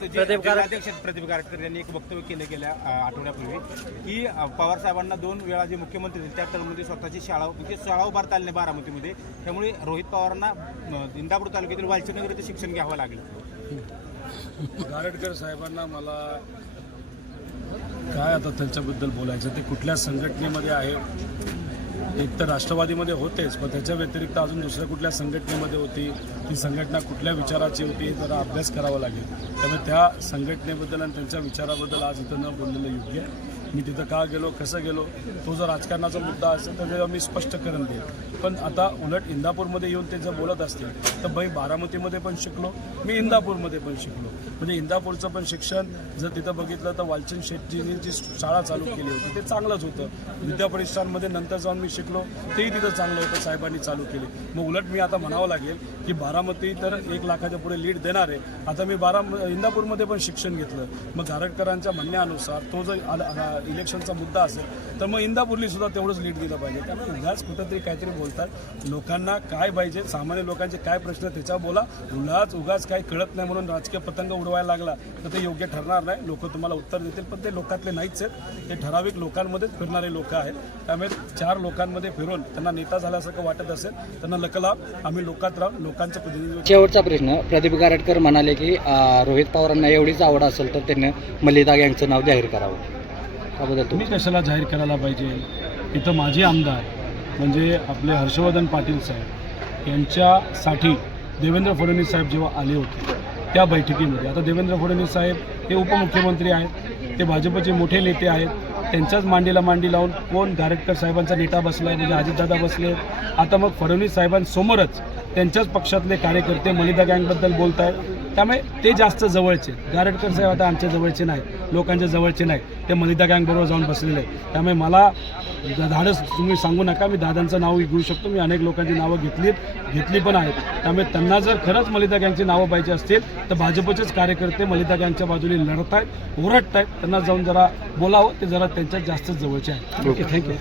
प्रदीप गारटकर यांनी एक वक्तव्य केलं गेल्या आठवड्यापूर्वी की पवार साहेबांना दोन वेळा जे मुख्यमंत्री त्या टर्ममध्ये स्वतःची शाळा म्हणजे शाळा उभारता आली नाही बारामतीमध्ये. त्यामुळे रोहित पवारांना इंदापूर तालुक्यातील वालचंदनगर इथं शिक्षण घ्यावं लागलं. गारटकर साहेबांना मला काय आता त्यांच्याबद्दल बोलायचं ते कुठल्या संघटनेमध्ये आहे? एक तर राष्ट्रवादीमध्ये होतेच पण त्याच्या व्यतिरिक्त अजून दुसऱ्या कुठल्या संघटनेमध्ये होती? ती संघटना कुठल्या विचाराची होती जरा अभ्यास करावा लागेल. त्यामुळे त्या संघटनेबद्दल आणि त्यांच्या विचाराबद्दल आज इथं न बोललेलं योग्य आहे मी तिथं का गेलो कसं गेलो तो जर राजकारणाचा मुद्दा असेल तर तेव्हा मी स्पष्ट करून देईल पण आता उलट इंदापूरमध्ये येऊन ते जर बोलत असतील तर बाई बारामतीमध्ये पण शिकलो मी इंदापूरमध्ये पण शिकलो. म्हणजे इंदापूरचं पण शिक्षण जर तिथं बघितलं तर वालचंद शेट्टीने जी शाळा चालू केली होती ते चांगलंच होतं. विद्यापरिषदांमध्ये नंतर जाऊन मी शिकलो तेही तिथं चांगलं होतं साहेबांनी चालू केली. मग उलट मी आता म्हणावं लागेल की बारामती तर एक लाखाच्या पुढे लीड देणार आहे. आता मी बारा इंदापूरमध्ये पण शिक्षण घेतलं. मग गारटकरांच्या म्हणण्यानुसार तो जर आला- इलेक्शनचा मुद्दा असेल तर मग इंदापूरली सुद्धा तेवढंच लीड दिलं पाहिजे. त्यामुळे उगाच कुठंतरी काहीतरी बोलतात. लोकांना काय पाहिजे सामान्य लोकांचे काय प्रश्न त्याच्यावर बोला. उल्हास उगाच काही कळत नाही म्हणून राजकीय पतंग उडवायला लागला तर ते योग्य ठरणार नाही. लोक तुम्हाला उत्तर देतील पण ते लोकातले नाहीच आहेत. ते ठराविक लोकांमध्येच फिरणारे लोक आहेत. त्यामुळे चार लोकांमध्ये फिरून त्यांना नेता झाल्यासारखं वाटत असेल त्यांना लकलाभ आम्ही लोकात राहून लोकांचं प्रतिनिधित्व शेवटचा प्रश्न प्रदीप गारटकर म्हणाले की रोहित पवारांना एवढीच आवड असेल तर त्यांनी मलिदा यांचं नाव जाहीर करावं. त्याबद्दल तुम्ही कशाला जाहीर करायला पाहिजे? इथं माझे आमदार म्हणजे आपले हर्षवर्धन पाटील साहेब यांच्यासाठी देवेंद्र फडणवीस साहेब जेव्हा आले होते त्या बैठकीमध्ये. आता देवेंद्र फडणवीस साहेब हे उपमुख्यमंत्री आहेत ते भाजपचे मोठे नेते आहेत त्यांच्याच मांडीला मांडी लावून कोण गारटकर साहेबांचा नेता बसला आहे म्हणजे अजितदादा बसले. आता मग फडणवीस साहेबांसमोरच त्यांच्याच पक्षातले कार्यकर्ते मलिदा गँगबद्दल बोलत आहेत त्यामुळे ते जास्त जवळचे. आहेत. गारटकर साहेब आता आमच्या जवळचे नाहीत. लोकांच्या जवळचे नाहीत. ते मलिदा गँगबरोबर जाऊन बसलेले आहेत. त्यामुळे मला धाडस तुम्ही सांगू नका. मी दादांचं नाव घेऊ शकतो. मी अनेक लोकांची नावं घेतलीत. घेतली पण आहेत. त्यामुळे त्यांना जर खरंच मलिदा गँगची नावं पाहिजे असतील तर भाजपचेच कार्यकर्ते मलिदा गँगच्या बाजूने लढत आहेत ओरडत आहेत त्यांना जाऊन जरा बोलावं. ते जरा त्यांच्या जास्त जवळचे आहेत. थँक्यू